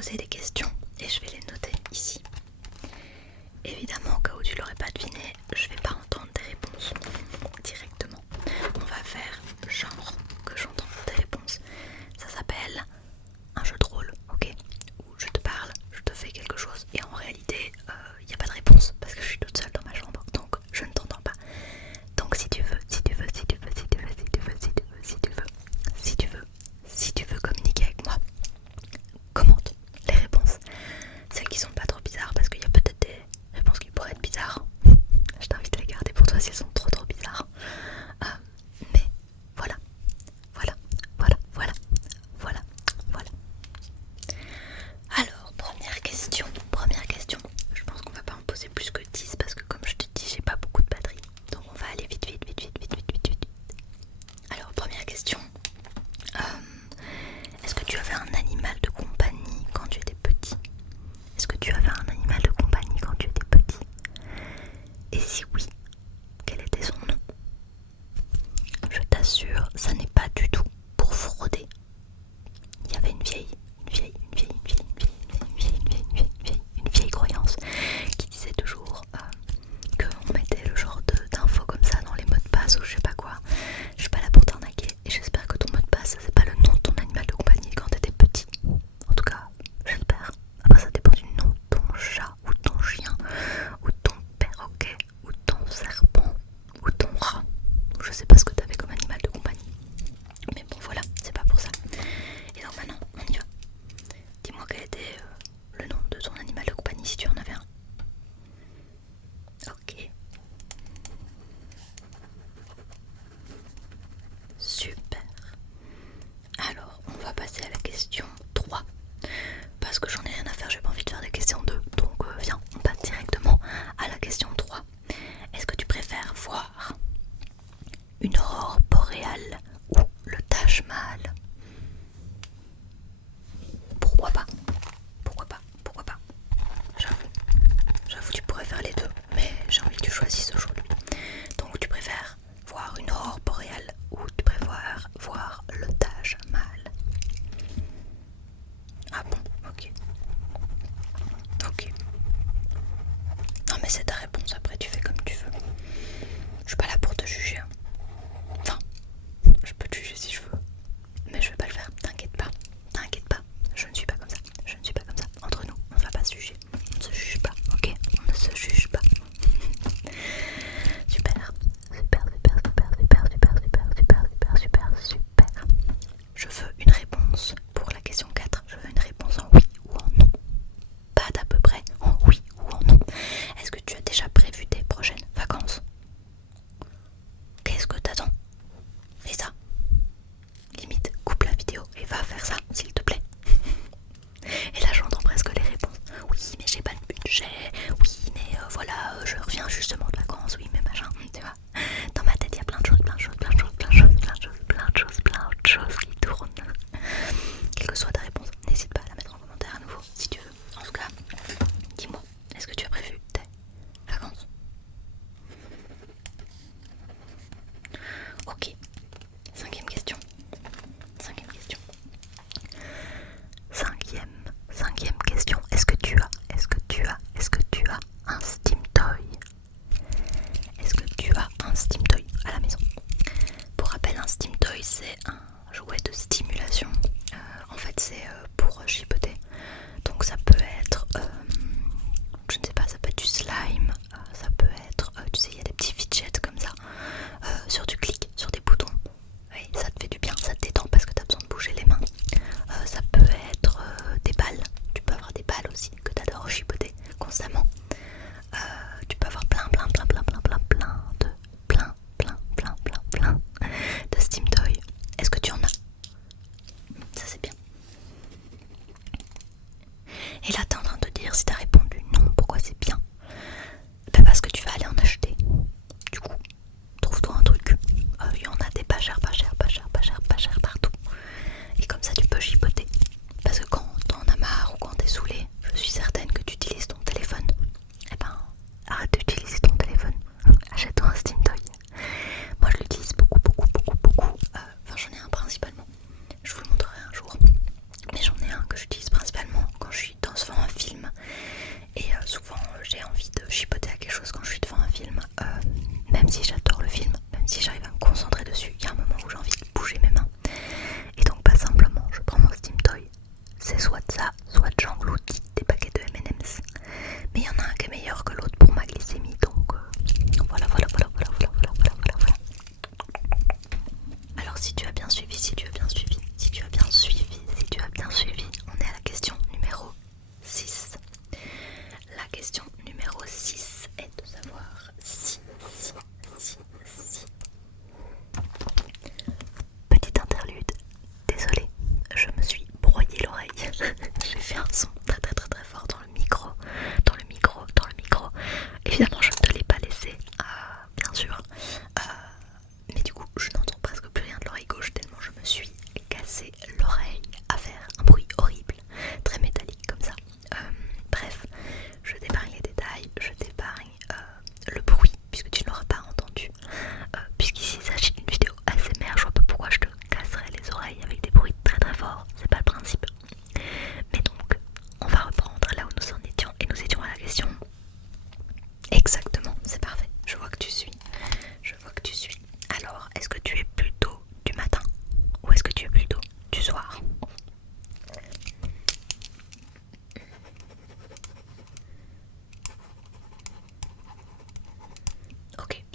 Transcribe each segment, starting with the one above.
poser des questions et je vais les noter ici. Évidemment, au cas où tu l'aurais pas deviné, je vais pas entendre tes réponses directement. On va faire genre que j'entends tes réponses. Ça s'appelle un jeu de rôle, ok? Où je te parle, je te fais quelque chose et en réalité, il n'y a pas de réponse parce que je suis toute seule dans ma chambre, donc je ne t'entends pas. Donc si tu veux communiquer avec moi, commente les réponses. Celles qui sont pas trop bizarres, parce qu'il y a peut-être des réponses qui pourraient être bizarres. Je t'invite à les garder pour toi si elles sont trop bizarres. Mais voilà. Alors, première question. Je pense qu'on va pas en poser plus que 10 parce que comme je te dis, j'ai pas beaucoup de batterie. Donc on va aller vite. Alors, première question. Est-ce que tu avais un animal de compagnie quand tu étais petit? Et si oui, quel était son nom? Je t'assure, ça n'est pas du tout pour frauder. Il y avait une vieille croyance qui disait toujours qu'on mettait le genre d'infos comme ça dans les mots de passe ou je sais pas quoi. Je suis pas là pour t'arnaquer et j'espère que ton mot de passe c'est pas le nom de ton animal de compagnie quand t'étais petit. En tout cas, j'espère. Après ça dépend du nom de ton chat ou ton chien ou ton perroquet ou ton serpent ou ton rat. Je sais pas ce que t'avais comme animal de compagnie. Mais bon voilà, c'est pas pour ça. Et donc maintenant, on y va. Dis-moi quel était le nom de ton animal de compagnie si tu en avais un. Ok. Super. Alors, on va passer à la question 3. Parce que j'en ai rien à faire, j'ai pas envie de faire des questions 2. Donc viens, on passe directement à la question 3. Est-ce que tu préfères voir une aurore boréale ou le Taj Mahal? Pourquoi pas? J'avoue, tu pourrais faire les deux, mais j'ai envie que tu choisisses aujourd'hui. Donc tu préfères voir une aurore boréale ou tu préfères voir le Taj Mahal? Ah bon, ok. Non mais c'est ta réponse, après tu fais comme tu veux. Je suis pas là pour te juger. Enfin, je peux te juger si je veux, mais je vais pas le faire, t'inquiète pas. Je ne suis pas comme ça. Entre nous, on ne va pas se juger. On ne se juge pas, ok? On ne se juge pas. Super. Je veux une réponse pour la question 4. Je veux une réponse en oui ou en non. Pas d'à peu près, en oui ou en non. Est-ce que tu as déjà prévu tes prochaines vacances? Qu'est-ce que t'attends? Fais ça. Limite, coupe la vidéo et va faire ça, s'il te plaît. Et là j'entends presque les réponses. Oui mais j'ai pas de budget. Oui mais voilà, je reviens justement de vacances. Oui mais machin, tu vois. Dans ma tête il y a plein de choses qui tournent. Quelle que soit ta réponse, n'hésite pas à la mettre en commentaire à nouveau si tu veux. En tout cas, dis-moi, est-ce que tu as prévu tes vacances? Ok, cinquième question. Est-ce que tu as un Steam Toy? À la maison? Pour rappel, un Steam Toy c'est un jouet de stimulation. En fait c'est pour chipoter. Donc ça peut être, je ne sais pas, ça peut être du slime, ça peut être, tu sais il y a des petits fidgets comme ça, sur du clic, sur des boutons. Oui, ça te fait du bien, ça te détend parce que tu as besoin de bouger les mains. Ça peut être des balles, tu peux avoir des balles aussi que tu adores chipoter constamment. Tu peux avoir plein de Steam Toy. Est-ce que tu en as? Ça c'est bien. Et là t'es en train de te dire si t'as répondu non, pourquoi c'est bien? Ben parce que tu vas aller en acheter. Du coup, trouve-toi un truc. Il y en a des pas chers partout. Et comme ça tu peux chipoter. Parce que quand t'en as marre ou quand t'es saoulé, je suis certaine que tu utilises ton téléphone. Eh ben, arrête d'utiliser ton téléphone. Achète-toi un Steam Toy. Moi je l'utilise beaucoup. Enfin j'en ai un principalement. Je vous le montrerai un jour. Mais j'en ai un que j'utilise principalement quand je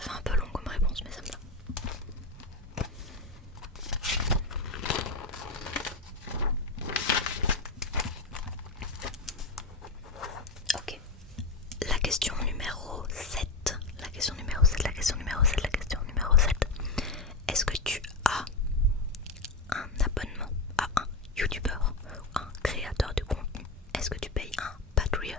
Ça fait un peu long comme réponse, mais ça me va. Ok. La question numéro 7. La question numéro 7, la question numéro 7, la question numéro 7. Est-ce que tu as un abonnement à un youtubeur ou un créateur de contenu? Est-ce que tu payes un Patreon?